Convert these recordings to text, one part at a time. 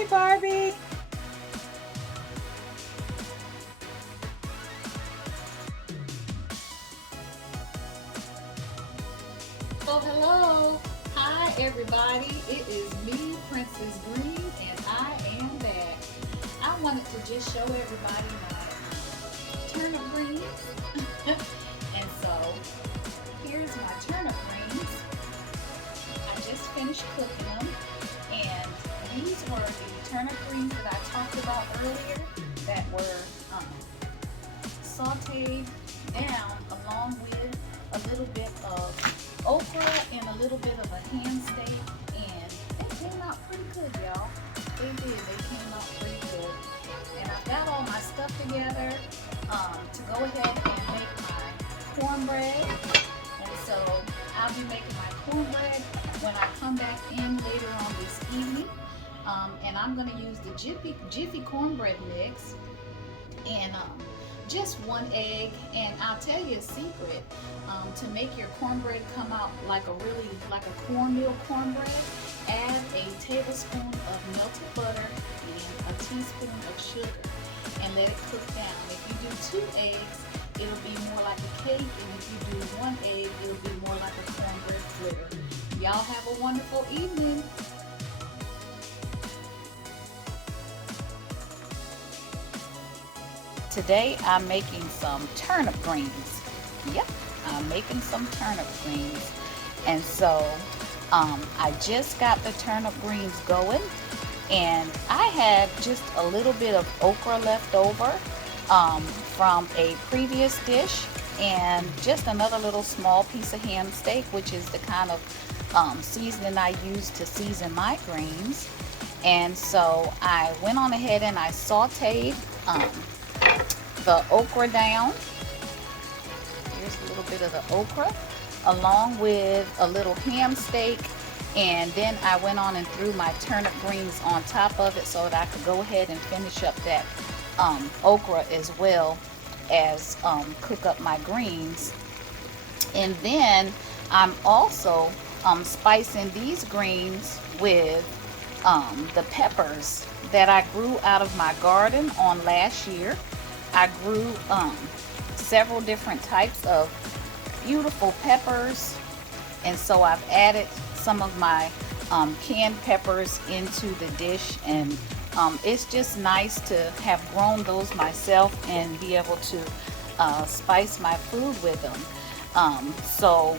Hi, Barbie. Oh, hello. Hi, everybody. It is me, Princess Green, and I am back. I wanted to just show everybody my turnip greens. And so, here's my turnip greens. I just finished cooking them. And these were the turnip greens that I talked about earlier that were sauteed down along with a little bit of okra and a little bit of a ham steak, and they came out pretty good, y'all. They came out pretty good. And I've got all my stuff together to go ahead and make my cornbread. And so I'll be making my cornbread when I come back in later on this evening. And I'm going to use the Jiffy cornbread mix and just one egg. And I'll tell you a secret to make your cornbread come out like a cornmeal cornbread. Add a tablespoon of melted butter and a teaspoon of sugar and let it cook down. If you do 2 eggs, it'll be more like a cake, and if you do 1 egg, it'll be more like a cornbread fritter. Y'all have a wonderful evening. Today I'm making some turnip greens. Yep, I'm making some turnip greens. And so I just got the turnip greens going, and I had just a little bit of okra left over from a previous dish, and just another little small piece of ham steak, which is the kind of seasoning I use to season my greens. And so I went on ahead and I sauteed the okra down. Here's a little bit of the okra along with a little ham steak, and then I went on and threw my turnip greens on top of it so that I could go ahead and finish up that okra as well as cook up my greens. And then I'm also spicing these greens with the peppers that I grew out of my garden on last year. I grew several different types of beautiful peppers, and so I've added some of my canned peppers into the dish, and it's just nice to have grown those myself and be able to spice my food with them. So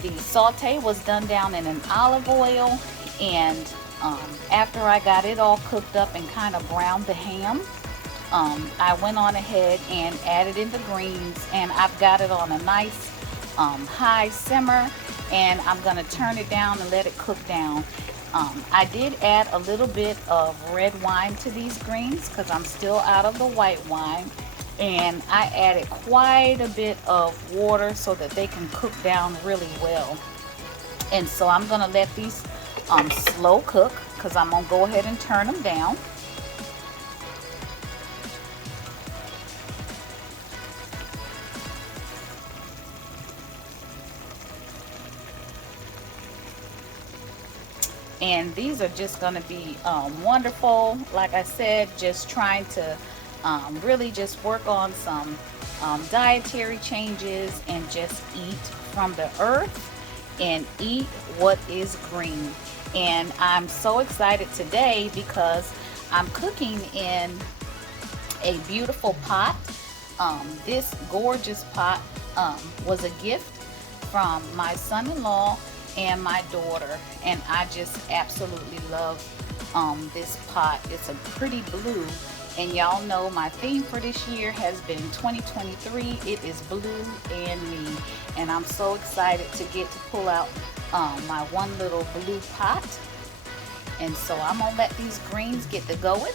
the saute was done down in an olive oil, and after I got it all cooked up and kind of browned the ham, I went on ahead and added in the greens, and I've got it on a nice high simmer, and I'm going to turn it down and let it cook down. I did add a little bit of red wine to these greens because I'm still out of the white wine, and I added quite a bit of water so that they can cook down really well. And so I'm going to let these slow cook because I'm going to go ahead and turn them down. And these are just going to be wonderful. Like I said, just trying to really just work on some dietary changes and just eat from the earth and eat what is green. And I'm so excited today because I'm cooking in a beautiful pot. This gorgeous pot was a gift from my son-in-law and my daughter, and I just absolutely love this pot. It's a pretty blue, and y'all know my theme for this year has been 2023. It is blue and me, and I'm so excited to get to pull out my one little blue pot. And so I'm gonna let these greens get to going,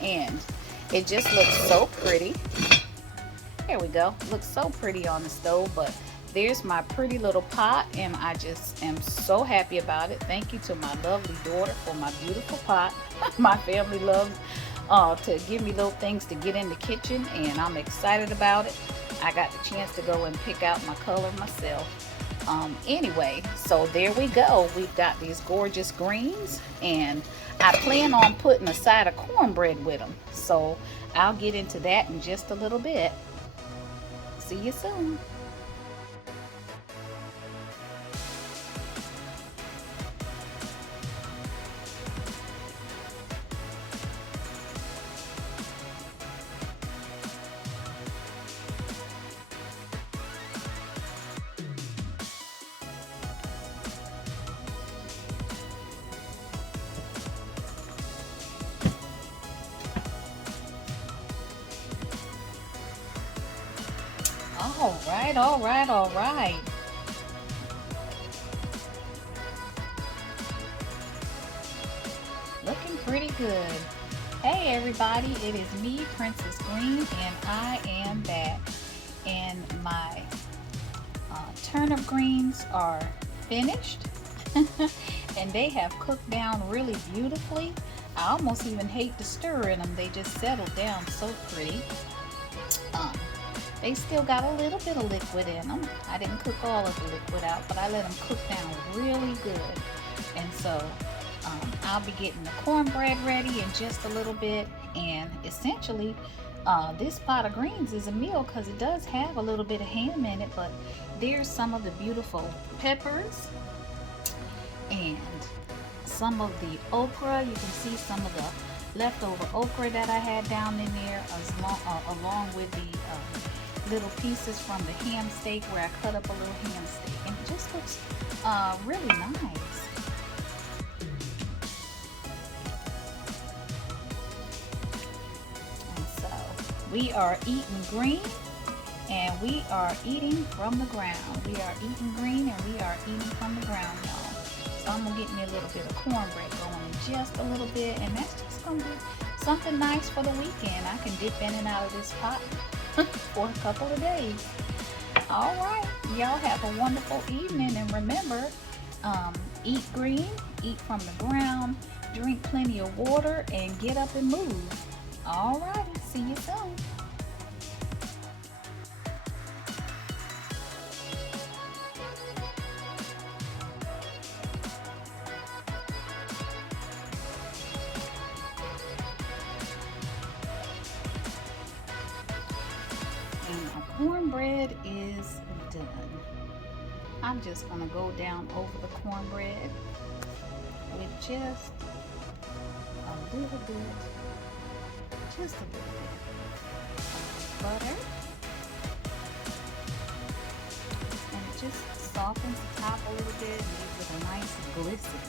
and it just looks so pretty. There we go. Looks so pretty on the stove, but there's my pretty little pot, and I just am so happy about it. Thank you to my lovely daughter for my beautiful pot. My family loves to give me little things to get in the kitchen, and I'm excited about it. I got the chance to go and pick out my color myself. Anyway, so there we go. We've got these gorgeous greens, and I plan on putting a side of cornbread with them. So I'll get into that in just a little bit. See you soon. All right, all right, all right. Looking pretty good. Hey everybody, it is me, Princess Green, and I am back. And my turnip greens are finished and they have cooked down really beautifully. I almost even hate to stir in them. They just settled down so pretty. Um, they still got a little bit of liquid in them. I didn't cook all of the liquid out, but I let them cook down really good. And so I'll be getting the cornbread ready in just a little bit. And essentially, this pot of greens is a meal because it does have a little bit of ham in it, but there's some of the beautiful peppers and some of the okra. You can see some of the leftover okra that I had down in there, along with the little pieces from the ham steak where I cut up a little ham steak, and it just looks really nice. And so we are eating green, and we are eating from the ground. We are eating green, and we are eating from the ground, y'all. So I'm gonna get me a little bit of cornbread going in just a little bit, and that's just gonna be something nice for the weekend. I can dip in and out of this pot for a couple of days. All right, y'all have a wonderful evening, and remember, eat green, eat from the ground, drink plenty of water, and get up and move. All righty, see you soon. And our cornbread is done. I'm just gonna go down over the cornbread with just a little bit, just a little bit of butter, and it just softens the top a little bit and gives it a nice glisten.